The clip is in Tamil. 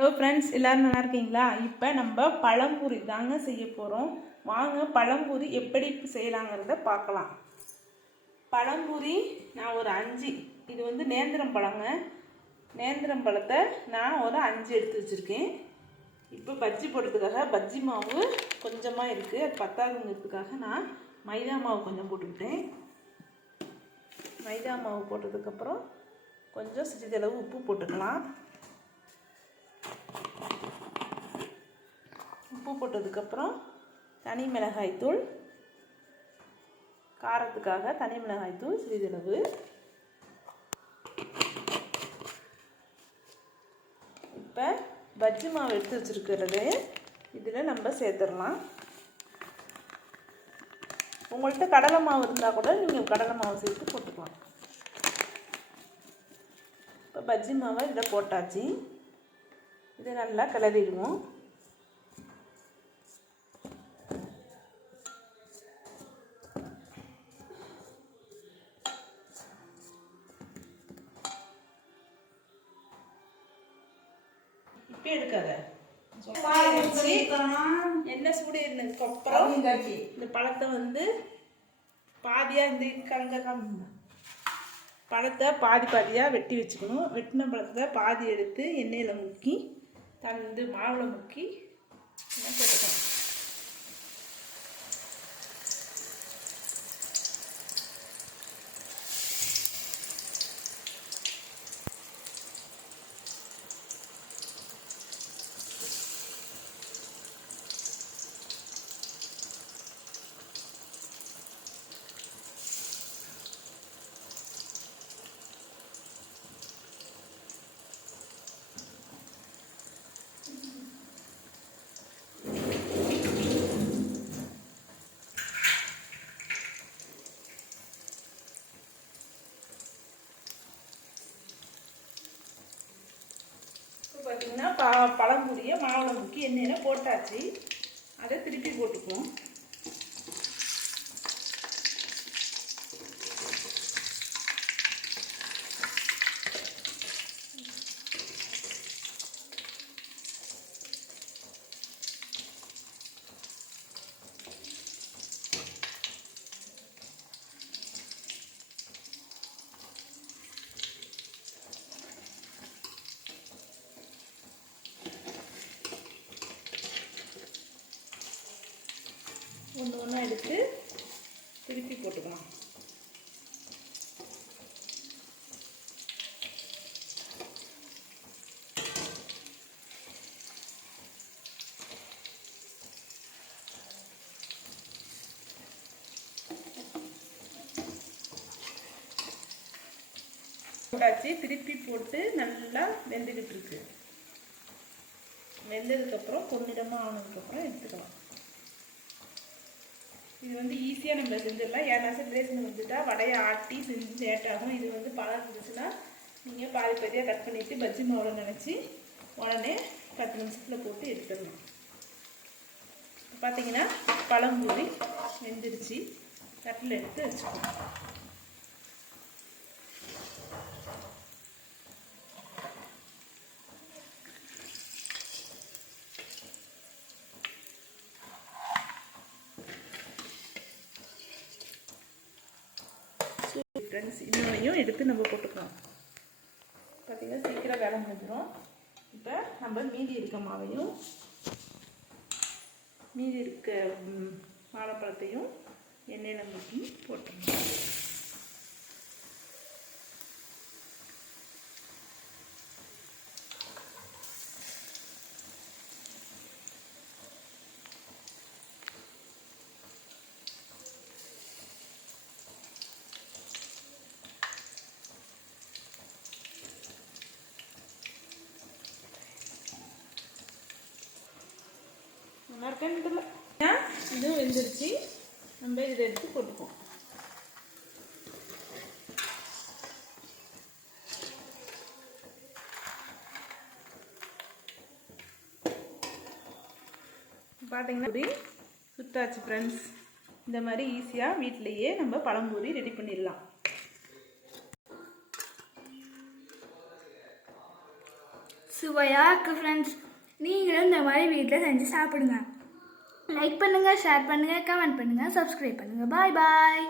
ஹலோ ஃப்ரெண்ட்ஸ், எல்லோரும் நல்லா இருக்கீங்களா? இப்போ நம்ம பழம்பூரி தாங்க செய்ய போகிறோம். வாங்க பழம்பூரி எப்படி செய்யலாங்கிறத பார்க்கலாம். பழம்பூரி நான் ஒரு 5, இது வந்து நேந்திரம் பழங்க. நேந்திரம் பழத்தை நான் ஒரு 5 எடுத்து வச்சுருக்கேன். இப்போ பஜ்ஜி போடுறதுக்காக பஜ்ஜி மாவு கொஞ்சமாக இருக்குது, அது பத்தாதுங்கிறதுக்காக நான் மைதா மாவு கொஞ்சம் போட்டுக்கிட்டேன். மைதா மாவு போட்டதுக்கப்புறம் கொஞ்சம் சிறிதளவு உப்பு போட்டுக்கலாம். உப்பு போட்டதுக்கப்புறம் தனி மிளகாய் தூள், காரத்துக்காக தனி மிளகாய் தூள் சிறிதளவு. இப்போ பஜ்ஜி மாவு எடுத்து வச்சுருக்கிறது இதில் நம்ம சேர்த்துடலாம். உங்கள்கிட்ட கடலை மாவு இருந்தால் கூட நீங்கள் கடலை மாவு சேர்த்து போட்டுக்கலாம். இப்போ பஜ்ஜி மாவை இதில் போட்டாச்சு. இதை நல்லா கிளறிடுவோம். இப்போ எடுக்காத எண்ணெய் சூடு ஏறினதுக்கப்புறம் இந்த பழத்தை வந்து பாதியாக இந்த பழத்தை பாதியாக வெட்டி வச்சுக்கணும். வெட்டின பழத்தை பாதி எடுத்து எண்ணெயில் முக்கி தந்து மாவில் முக்கி போட்டுக்கணும். பார்த்தீங்கன்னா பழம்பூரியை மாவில் முக்கி எண்ணெயில் போட்டாச்சு. அதை திருப்பி போட்டுக்குவோம். ஒன்று ஒன்றா எடுத்து திருப்பி போட்டுக்கலாம். போட்டாச்சு. திருப்பி போட்டு நல்லா வெந்துக்கிட்டு இருக்கு. வெந்ததுக்கப்புறம் பொன்னிறமாக ஆனதுக்கப்புறம் எடுத்துக்கலாம். இது வந்து ஈஸியாக நம்ம செஞ்சிடலாம். யாராச்சும் பிரேசன் வந்துட்டா வடையை ஆட்டி செஞ்சு லேட்டாகும். இது வந்து பழம் இருந்துச்சுன்னா நீங்கள் பாதியாக கட் பண்ணிவிட்டு பஜ்ஜி மாவில் நினச்சி உடனே 10 நிமிஷத்தில் போட்டு எடுத்துடலாம். பார்த்தீங்கன்னா பழம்பூரி வெந்துருச்சு. தட்டில் எடுத்து வச்சுக்கணும். ஃப்ரெண்ட்ஸ், இன்னொன்னையும் எடுத்து நம்ம போட்டுக்கலாம். பார்த்திங்கன்னா சீக்கிரம் வேலை முடிஞ்சிடும். இப்போ நம்ம மீதி இருக்க மாவையும் மீதி இருக்க வாழைப்பழத்தையும் எண்ணெயில் முக்கி போட்டுருணும். நல்லா இருக்கேன். இதுவும் வெந்துருச்சு. நம்ம இதை எடுத்து போட்டுப்போம். பார்த்தீங்கன்னா சுட்டாச்சு ஃப்ரெண்ட்ஸ். இந்த மாதிரி ஈஸியாக வீட்டிலையே நம்ம பழம்பூரி ரெடி பண்ணிடலாம். சுவை சுவையாக இருக்குது ஃப்ரெண்ட்ஸ். நீங்களும் இந்த மாதிரி வீட்டில் செஞ்சு சாப்பிடுங்க. லைக் பண்ணுங்கள், ஷேர் பண்ணுங்கள், கமெண்ட் பண்ணுங்கள், சப்ஸ்கிரைப் பண்ணுங்கள். பாய் பாய்.